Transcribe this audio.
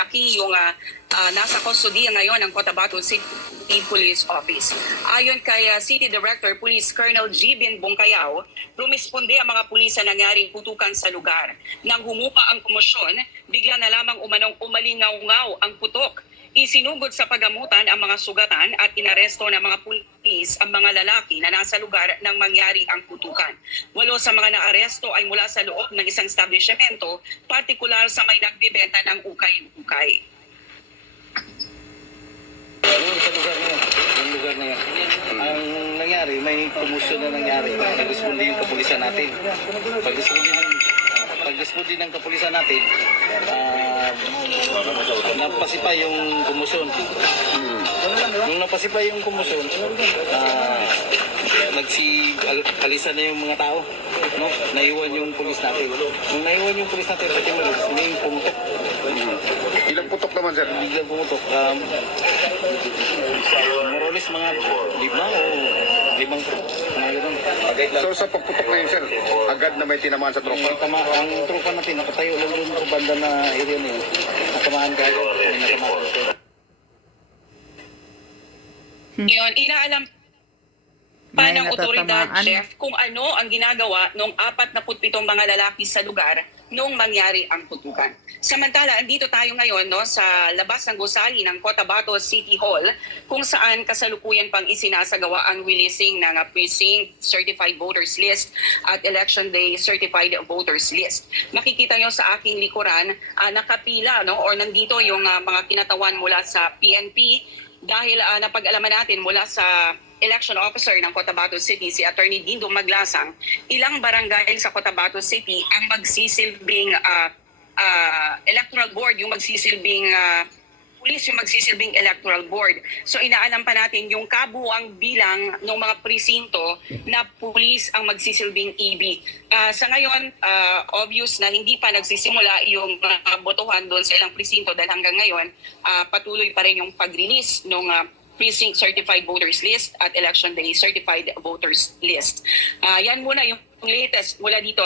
lalaki yung nasa kustodiya ngayon ng Cotabato City Police Office. Ayon kay City Director Police Colonel G.Bin Bongcayaw, rumisponde ang mga pulis sa nangyaring putukan sa lugar. Nang humupa ang komosyon, bigla na lamang umanong umalingaw-ngaw ang putok. Isinugod sa pagamutan ang mga sugatan at inaresto ng mga pulis ang mga lalaki na nasa lugar nang mangyari ang putukan. 8 sa mga naaresto ay mula sa loob ng isang establishmento, partikular sa may nagbibenta ng ukay-ukay. Sa lugar na yan, yung lugar na yan. Ang nangyari, may promotion na nangyari. Nag-responde yung kapulisan natin. Pag-responde ng kapulisan natin, napasipa yung kumusyon. Nung napasipa yung kumusyon, nagsi-alisan na yung mga tao. No? Naiwan yung pulis natin. Nung naiwan yung pulis natin, pati mo hindi yung pumutok. Ilang putok naman, sir? Biglang pumutok. Morolis mga 5 o 5 putok. Mga ganun. So sa pagputok na yun, sir, agad na may tinamaan sa tropa? Ang tropa natin, nakatayo lang doon sa banda na area na yun. Natamaan ka agad. Natamaan ka. Ngayon, inaalam pa ng otoridad, Chef, kung ano ang ginagawa ng 47 mga lalaki sa lugar nung mangyari ang putukan. Samantala, andito tayo ngayon sa labas ng gusali ng Cotabato City Hall kung saan kasalukuyan pang isinasagawa ang releasing ng Precinct Certified Voters List at Election Day Certified Voters List. Makikita nyo sa aking likuran, nakapila or nandito yung mga kinatawan mula sa PNP dahil napag-alaman natin mula sa election officer ng Cotabato City, si Attorney Dindo Maglasang, ilang barangay sa Cotabato City ang magsisilbing electoral board, yung magsisilbing pulis, yung magsisilbing electoral board. So inaalam pa natin yung kabuang bilang ng mga presinto na pulis ang magsisilbing EB. Sa ngayon, obvious na hindi pa nagsisimula yung botohan doon sa ilang presinto dahil hanggang ngayon, patuloy pa rin yung pag-release ng Precinct Certified Voters List at Election Day Certified Voters List. Yan muna yung latest mula dito